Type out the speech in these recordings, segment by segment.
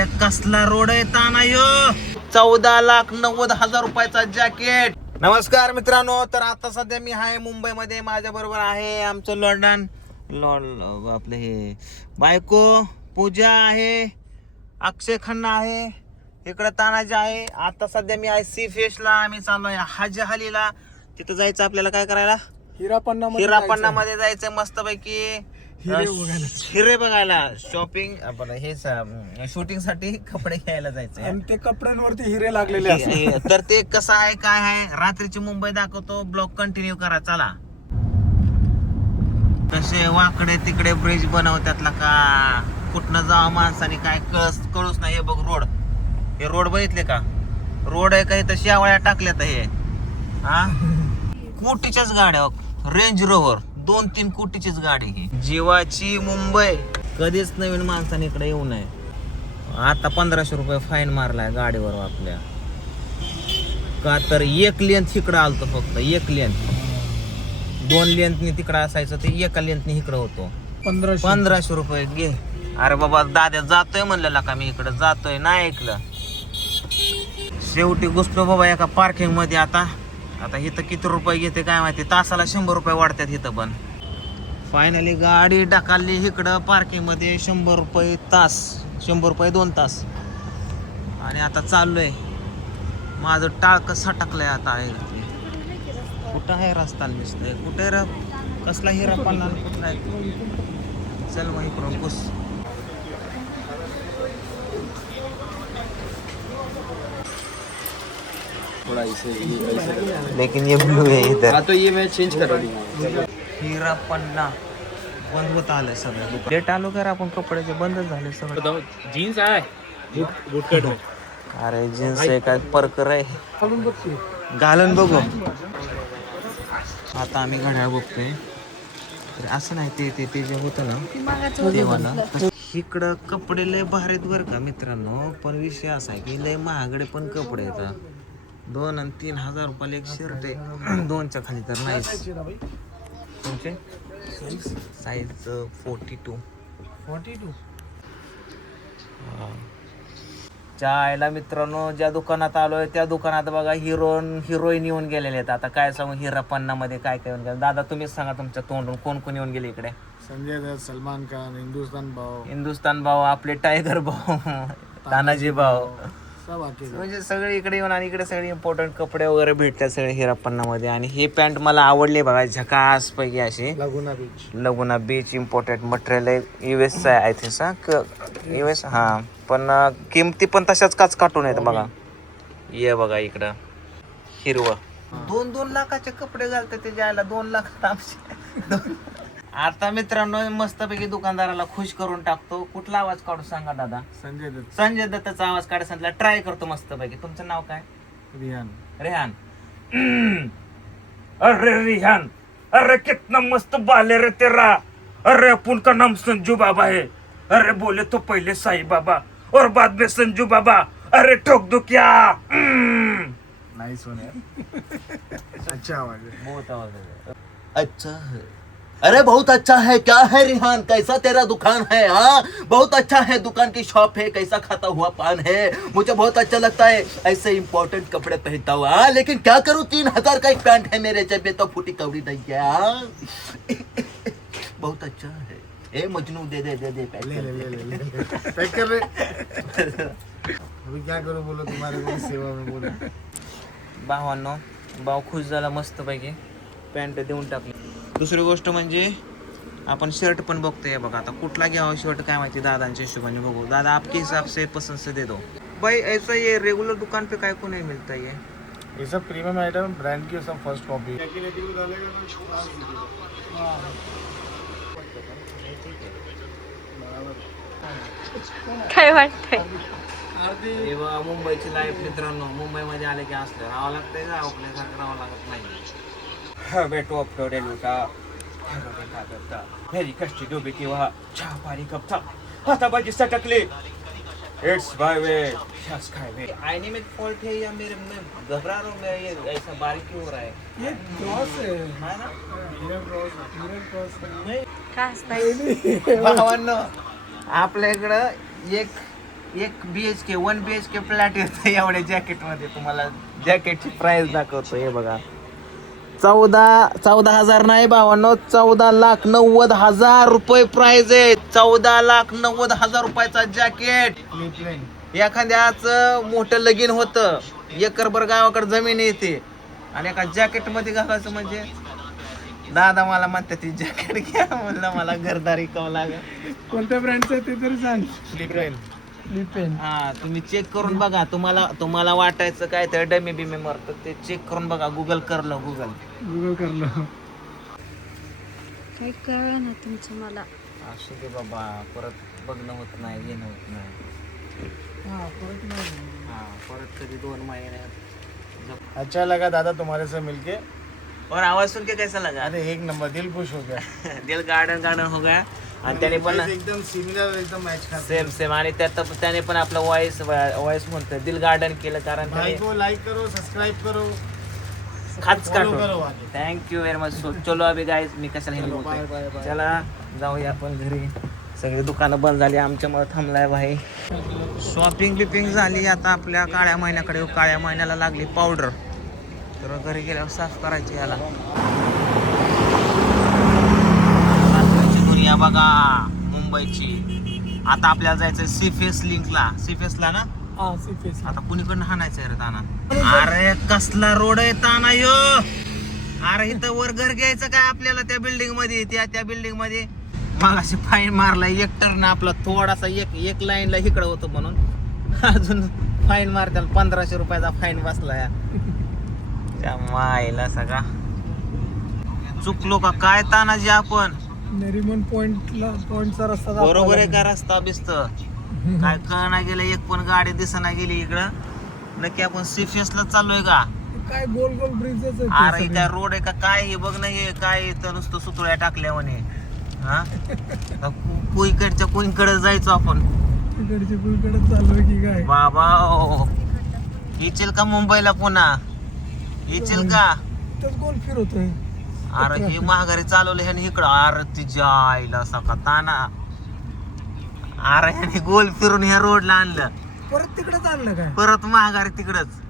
अरे कसला रोड आहे ताना यो 14,90,000 रुपयाचा जॅकेट. नमस्कार मित्रांनो, तर आता सध्या मी आहे मुंबईमध्ये. माझ्या बरोबर आहे आमचं लॉर्डन आपले हे बायको पूजा आहे, अक्षय खन्ना आहे, इकडे तानाजी आहे. आता सध्या मी आहे सी फेसला. आम्ही चाललोय हाजी हालीला. तिथं जायचं आपल्याला. काय करायला? हिरापन्ना मध्ये जायचं मस्तपैकी हिरे बघायला. शॉपिंग आपण हे शूटिंग साठी कपडे घ्यायला जायचं आणि ते कपड्यांवरती हिरे लागलेले असतात. तर ते कसं आहे काय आहे रात्रीची मुंबई दाखवतो. ब्लॉग कंटिन्यू करा. चला. कसे वाकडे तिकडे ब्रिज बनवतात का, कुठनं जावं माणसाने काय कळूच नाही. हे बघ रोड, हे रोड बघितले का? रोड आहे काही तर शेवाळ्या टाकल्यात. हे हा कोटीच्याच गाड्या, रेंज रोवर 2-3 कोटीचीच गाडी. ही जीवाची मुंबई. कधीच नवीन माणसाने इकडे येऊ नये. आता 1500 रुपये फाईन मारलाय गाडीवर आपल्या. का तर एक लेंथ इकडं आलतो, फक्त एक लेंथ. 2 लेंथनी तिकडं असायचं, ते एका लेंथनी इकडं होतो. 1500 रुपये घे. अरे बाबा दाद्या जातोय म्हणलेला का मी इकडं जातोय, नाही ऐकलं. शेवटी घुसलो बाबा एका पार्किंग मध्ये. आता इथं किती रुपये घेते काय माहिती. तासाला 100 रुपये वाढतात इथं. पण फायनली गाडी ढकलली इकडं पार्किंग मध्ये. 100 रुपये तास, 100 रुपये 2 तास. आणि आता चाललोय. माझं टाळक सटकलंय आता. कुठं आहे रस्ता दिसतंय? कुठे कसला हिरा पन्ना कुठला आहे? चल मग इकडून घुस. थोड़ा इसे लेकिन ये ब्लू है इधर. हाँ तो ये मैं चेंज करा दूंगा. हिरा पन्ना बंद होत आलंय सगळं. लेट आलो का आपण? कपड्याचे बंदच झाले सगळं. जीन्स आहे, बूट कट आहे. अरे जीन्स आहे काय परकर आहे. घालून बघ, घालून बघू. आता आम्ही घड्याळ बघतोय. असं नाही ते जे होतं ना देवाला. इकडं कपडे लय भारीत बर का मित्रांनो. पण विषय असा आहे की लय महागडे पण कपडे येतात. 2 आणि 3 हजार रुपयाला एक शर्ट आहे. 2च्या खाली तर नाहीच. तुमचे साईज 42. चायला मित्रांनो, ज्या दुकानात आलोय त्या दुकानात बघा हिरोईन येऊन गेलेले आहेत. आता काय सांगू हिरा पन्ना मध्ये काय काय येऊन गेलं. दादा तुम्हीच सांगा तुमच्या तोंडून कोण कोण येऊन गेले इकडे. संजय दत्त, सलमान खान, हिंदुस्तान भाऊ, आपले टायगर भाऊ, तानाजी भाऊ, सब आके म्हणजे सगळे इकडे येऊन. आणि इकडे सगळे इम्पॉर्टंट कपडे वगैरे भेटतात सगळे हिरापन्ना मध्ये. आणि हे पॅन्ट मला आवडली बघा, झकास पैकी अशी. लगुना बीच इम्पॉर्टंट मटेरियल आहे. US आहे आय थिंक. US हा. पण किमती पण तशाच काटून आहेत बघा. ये बघा इकडं हिरवं. 2-2 लाखाचे कपडे घालतात ते जायला. 2 लाख आता मित्रांनो मस्तपैकी दुकानदाराला खुश करून टाकतो. कुठला आवाज काढू सांगा दादा? संजय दत्तचा आवाज काढा सांगितला. ट्राय करतो मस्तपैकी. तुमचं नाव काय? रेहान. अरे रेहान, अरे कितना मस्त बाले रे तेरा. अरे अपन का नाम संजू बाबा है. अरे बोले तो पहले साई बाबा और बाद में संजू बाबा. अरे ठोक दो क्या? नाइस वन है. अच्छा आवाज है. बहुत आवाज है. अच्छा है. अरे बहुत अच्छा है. क्या है रिहान, कैसा तेरा दुकान है? हाँ बहुत अच्छा है. दुकान की शॉप है. कैसा खाता हुआ पान है. मुझे बहुत अच्छा लगता है ऐसे इम्पोर्टेंट कपड़े पहनता हुआ. हाँ लेकिन क्या करूँ, 3000 का एक पैंट है मेरे जेब में तो फूटी कौड़ी नहीं है. हाँ बहुत अच्छा है. ए मजनू दे पैक कर ले. अभी क्या करूँ बोलो, तुम्हारे सेवा में बोलो. भावांनो, भाव खुश झाला मस्तपैकी. पॅन्ट देऊन टाकली. दुसरी गोष्ट म्हणजे आपण शर्ट पण बघतोय बघा. आता कुठला घ्यावा शर्ट काय माहिती. दादांच्या हिशोबाने बघू. दादा आपके हिसाब से पसंद से दे दो भाई. ऐसा ये रेगुलर दुकान पे काय को नहीं मिलता ये सब प्रीमियम आइटम, ब्रांड की सब फर्स्ट कॉपी. काय वाटतंय? तेव्हा मुंबईची लाईफ मित्रांनो. मुंबईमध्ये आले की असलं राहावं लागतंय का आपल्यासारखं राहावं लागत नाही. भेटू अपलोड घरी कष्टी डोबे किंवा चहा पाणी कप था हाताबाजी सटकले. इट्स बाय वे शस खाय वे. आईने में फॉल्ट है या मेरे में घबरा रहा हूँ मैं. ये ऐसा बारीक क्यों हो रहा है? ये क्रॉस है ना. का असतं? भावांनो आपल्या इकडं एक एक BHK 1 BHK फ्लॅट येतं एवढ्या जॅकेट मध्ये. तुम्हाला जॅकेटची प्राइस दाखवतो. हे बघा 14,000 नाही भावांनो, 14,90,000 रुपये प्राइस आहे. 14,90,000 रुपयाचा जॅकेट. एखाद्याच मोठं लगीन होतं, एकरभर गावाकडे जमीन येते आणि एका जॅकेट मध्ये घालायचं म्हणजे दादा मला म्हणते ती जॅकेट घ्या. म्हणलं मला घरदारी कवं लागेल. कोणत्या ब्रँडचं ते तरी सांग. लिपेन. हा तुम्ही चेक करून बघा. तुम्हाला वाटायचं काय तर डमी बिमी मरत ते चेक करून बघा. गुगल करलं गुगल करलं. काय कळ ना तुमचं मला. असू दे बाबा, परत बघणं होत नाही, घेणं होत नाही. हाँ परत नहीं. हा परत कधी 2 महिने. अच्छा लगा दादा तुम्हारे से मिलके. और आवाज सुन के कैसा लगा? अरे एक नंबर, दिल खुश हो गया. दिल गार्डन हो गया. आणि त्याने पण एकदम सिमिलर, एकदम मॅच खाते. सेम आणि त्याने पण आपलं वॉइस म्हणतोय दिल गार्डन केलं. कारण भाई को लाइक करो, सब्सक्राइब करो, खाच follow करो काढतो. आगे. Thank you very much. चलो अभि गाईज, मी कशाला हिंदी चलो, बोलतोय. bye, bye, bye. चला जाऊया आपण घरी. सगळी दुकानं बंद झाली, आमच्यामुळे थांबलाय भाई. शॉपिंग बिपिंग झाली. आता आपल्या काळ्या महिन्याकडे, काळ्या महिन्याला लागली पावडर. तर घरी गेल्यावर साफ करायची याला. रात्रीची दुनिया बघा मुंबईची. आता आपल्याला जायचं सीफेस लिंकला ना. हाँ सिर्फ आता कुणीकडनं हाणायचं रे ताना. अरे कसला रोड आहे ताना यो. अरे इथं वर घर घ्यायचं काय आपल्याला त्या बिल्डिंग मध्ये. त्या बिल्डिंग मध्ये मग अशी फाईन मारला एक टर्न आपला थोडासा एक लाईनला इकडं होतं म्हणून अजून फाईन मारत्याला 1500 रुपयाचा फाईन बसला या. त्या मायला सगळा चुकलो का काय तानाजी आपण. नरीमन पॉइंटचा रस्ता बरोबर आहे का रस्ता बिस्त. काय कळना गेलं, एक पण गाडी दिसना गेली इकडं. नक्की आपण सीफेसला चाललोय का? काय गोल गोल ब्रिजेस अरे त्या रोड आहे का काय हे बघ ना. हे काय इथं नुसतं सुतळ्या टाकल्या म्हणे. हा कुईकडच्या कुईकडे जायचो आपण. तिकडचे कुईकडे चाललोय की काय. बाबा येशील का मुंबईला पुन्हा? येशील का? तर गोल फिरवतोय. अरे हे महागारी चालवलं ह्याने इकडं. अरे तिच्या आईला सका ताना. अरे ह्याने गोल फिरून ह्या रोडला आणलं. परत तिकडे चाललं काय. परत महागारी तिकडच.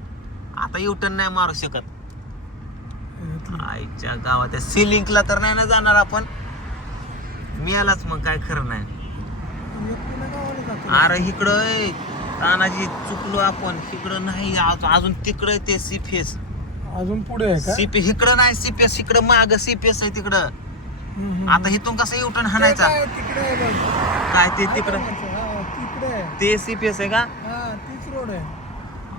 आता युटर्न नाही मारू शकत. आईच्या गावात सी लिंकला तर नाही ना जाणार आपण. मिळालाच मग काय खरं नाही. अरे इकडं तानाजी चुकलो आपण. इकडं नाही अजून तिकडं ते सीफेस. अजून पुढे आहे का. सीपी इकडं नाही. सीपीएस इकडं माग सीपीएस आहे तिकडं. आता इथून कसं युटर्न हाणायचा तिकडे आहे बघ. काय ते तिकडं हा, तिकडे आहे. ते सीपीएस आहे का? हा तीच रोड आहे.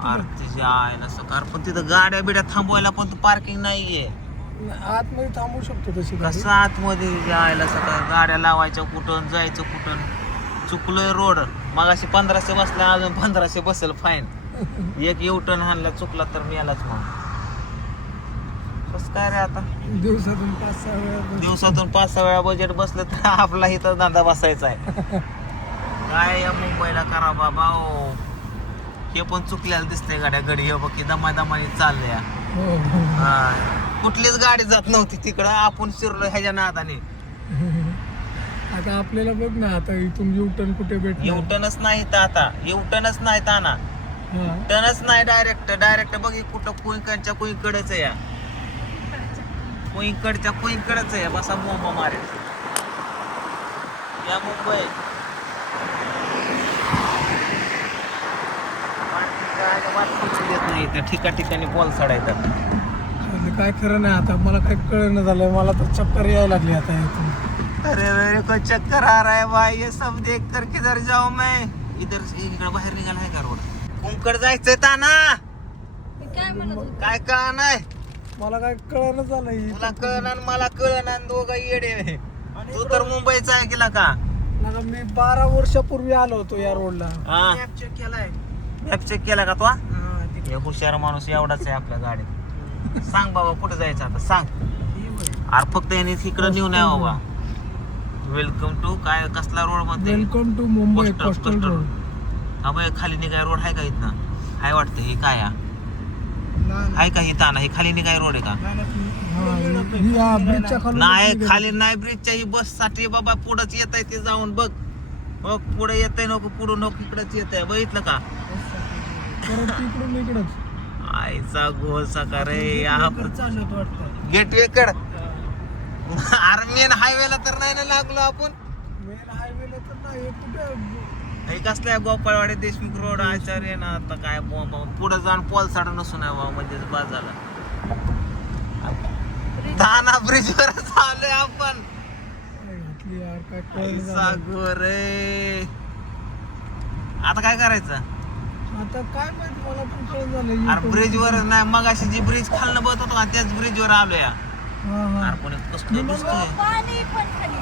अरे तिच्या आईला सकार. पण तिथं गाड्या बिड्या थांबवायला पण पार्किंग नाहीये. आतमध्ये थांबू शकतो तशी गाडी. कसं आतमध्ये जायला सकाळ गाड्या लावायच्या कुठं, जायचं कुठं. चुकलोय रोड. मग अशी 1500 बसला, अजून 1500 बसेल फाईन. एक युटर्न हाणला चुकला तर मिळालाच. मग कसं काय रे आता. दिवसातून 5-6 वेळा बजेट बसलं तर आपला इथं धंदा बसायचा आहे. काय या मुंबईला करा बाबा. हे पण चुकल्याला दिसतंय गाड्या. गडी हे बघ की दमादमाने चालल्या. कुठलीच गाडी जात नव्हती तिकडं. आपण शिरलो ह्याच्या नादाने. आता आपल्याला बघ ना. आता इथून युटर्न कुठे भेटणार. युटर्नच नाही तर आता. युटर्नच नाही ताना. टर्नच नाही. डायरेक्ट बघ कुठं कुईकडच्या कुईकडेच आहे. कुईकडच्या कुईकडेच आहे. बसा बोंबा मारे या मुंबई. देत नाही त्या ठिकाणी बॉल सोडायचं. काय खरं नाही. आता मला काय कळणं झालंय. मला तर चक्कर यायला लागली आता इथून. अरे मेरे को चक्कर आ रहा है भाई. ये सब देख कर किधर जाऊं मैं. इकडे बाहेर निघाला आहे का रोड. कुंकड जायचंय ताना. काय म्हणत काय कळा नाही. मला काय कळणं झालंय. तुला कळणार मला कळणार. दोघं येडे. तू तर मुंबईचा आहे गेला का. मी 12 वर्षापूर्वी आलो होतो या रोडला. मॅप चेक केला का तो. हे हुशार माणूस एवढाच आहे आपल्या गाडीत. सांग बाबा कुठे जायचं आता सांग. अरे फक्त याने इकडं नेऊ नये बाबा. वेलकम टू काय कसला रोड मध्ये. Welcome to Mumbai coastal road. हा बाई खाली निघाय रोड आहे का इथनं. हाय वाटतं हे काय आहे का ही ताना. हे खाली निघाय रोड आहे का. ब्रिजच्या खाली नाही खाली नाही. ब्रिजच्या ही बस साठी बाबा पुढंच येत आहे ते जाऊन बघ. हो पुढे येतंय नको पुढे नको इकडंच येतंय बघितलं का परत तिकडून इकडंच आईचा घोसा का रे चालत वाटतं गेटवे कड अरे मेन हायवेला तर नाही ना लागलो आपण मेन हायवेला तर नाही कुठं हे कसला गोपाळवाडी देशमुख रोड आचार्य ना आता काय पुढे जाऊन पोलसाड नसून आहे बाबा म्हणजे बाद झाला दाना ब्रिज वर चाललोय आपण घातली यार काय पैसा रे आता काय करायचं आता काय माहिती मला पण कळत झालं अरे ब्रिज वर नाही मग अशी जी ब्रिज खालनं बघत होतो का त्याच ब्रिज वर आलो या अरे कोणी कसलं दिसतोय पाणी पण खाली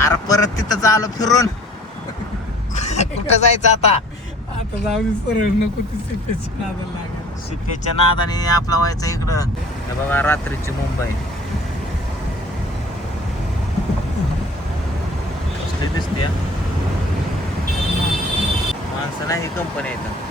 अरे परत तिथं आलो फिरून कुठं जायचं आता आता जाऊ दे सरळ नको ती सिपेची नादाला लागेल सिपेच्या नादाने आपला व्हायचा इकडं हे बघा रात्रीची मुंबई कसली दिसते माणसं नाही कंपनी आहे इथं